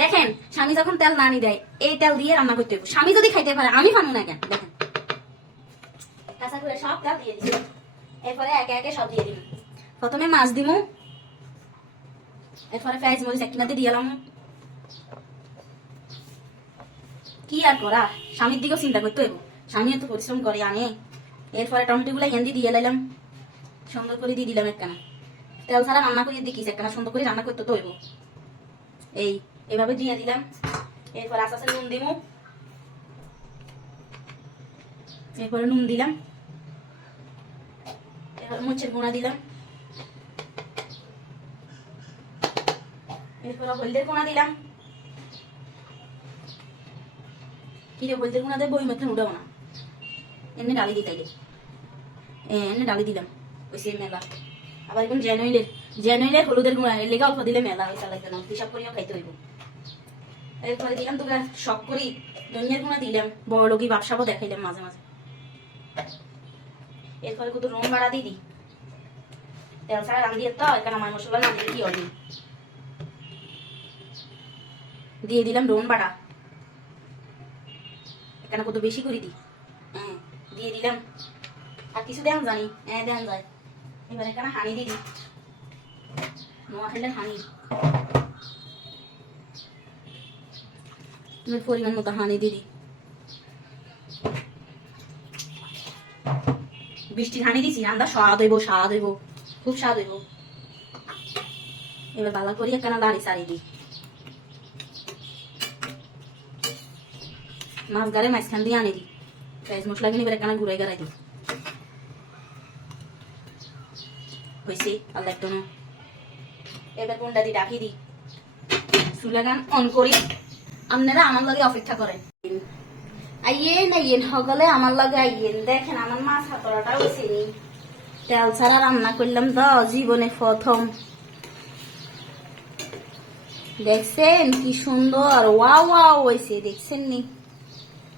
দেখেন স্বামী যখন তেল নানি দেয় এই তেল দিয়ে রান্না করতে হবে। স্বামী যদি খাইতে পারে আমি পারবো না কেন? দেখেন কাঁচা করে সব তেল দিয়ে দিচ্ছি, এরপরে একে একে সব দিয়ে দিব। প্রথমে মাছ দিব, এরপরে পেঁয়াজ মরিচ একটুনাতে দিয়ে এলাম। কি আর করা, স্বামীর দিকেও চিন্তা করতে হইব, স্বামী এত পরিশ্রম করে আনে। এরপরে টমেটো গুলা এখান দিয়ে লাইলাম, সুন্দর করে দিয়ে দিলাম একখানা। তেল ছাড়া রান্না করে দেখিস একখানা সুন্দর করে রান্না করতে তো হইব। এইভাবে দিয়ে দিলাম। এরপর আস্তে আস্তে নুন দিব, এরপরে নুন দিলাম, এরপর মরিচের গুঁড়া দিলাম, এরপর হলদের গুঁড়া দিলাম। কি রে হলদের গুঁড়া দিয়ে বই মধ্যে উঠাবো না, এমনি ডালি দিতাইলে এমনি ডালি দিলাম ওই সেই মেলা। আবার এখন জেনুইলের হলুদের গুঁড়া এর লেগে অল্প দিলে মেলা হয়েছে লাগবে না, হিসাব করিও খাইতে হইব। এরপরে দিলাম তোমরা শখ করি ধনিয়ার গুঁড়া দিলাম, বড় লোকই ব্যবসাও দেখাইলাম মাঝে মাঝে। এরপরে কত রুম বাড়া দিয়ে দিই, তেল ছাড়া রান্ধি তো এখানে আমার মশলা না দিলে কি হবে। দিয়ে দিলাম রুম বাটা, এখানে কত বেশি করে দিই। হ্যাঁ দিয়ে দিলাম, আর কিছু দেন জানি হ্যাঁ দেন যায়। এবার এখানে হানি দিয়ে দিই, নোয়া খেলে হানি পরিমাণ মতো হানি দিয়ে দিই। বৃষ্টির হানি দিছি, রান্না স্বাদ হইব, স্বাদ হইব, খুব স্বাদ হইব। এবার ভালো করি একখানা দাঁড়ি সারি দিই, মাছ গাড়ে মাঝখান দিয়ে আনি দিই, পেঁয়াজ মশলা কিনে এবার একখানা গুঁড়াই গাড়াই দিই। হয়েছে আর লাগতো না। এবার কোনটা দিয়ে ডাকি দিই, চুলা গান অন করি। আপনারা আমার লগে অপেক্ষা করেন, আইয়েন আইয়েন সকলে আমার লগে আইয়েন। দেখেন আমার মাছ হাতড়াটা হয়েছে নি, তেল ছাড়া রান্না করলাম তো জীবনে প্রথম। দেখছেন কি সুন্দর ওয়াও ওয়াও হয়েছে, দেখছেন নি?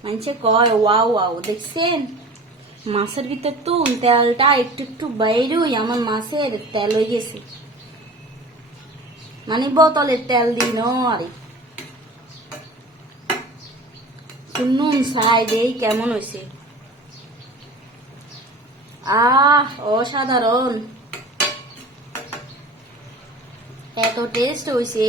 মানছে কয় ওয়াও ওয়াও, দেখছেন মাছের ভিতর তো তেলটা একটু একটু বাইরেই আমার মাছের তেল হয়ে গেছে, মানে বোতলের তেল দিই আরে। শুনুন সাইড এই কেমন হয়েছে, অসাধারণ, এত টেস্ট হয়েছে।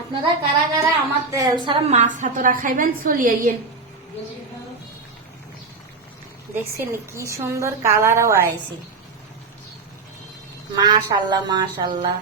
আপনারা কারা কারা আমার তেল ছাড়া মাছ হাতরা খাইবেন চলিয়ে আইয়েন। দেখছেন কি সুন্দর কালারও আইছে, মাশাআল্লাহ মাশাআল্লাহ।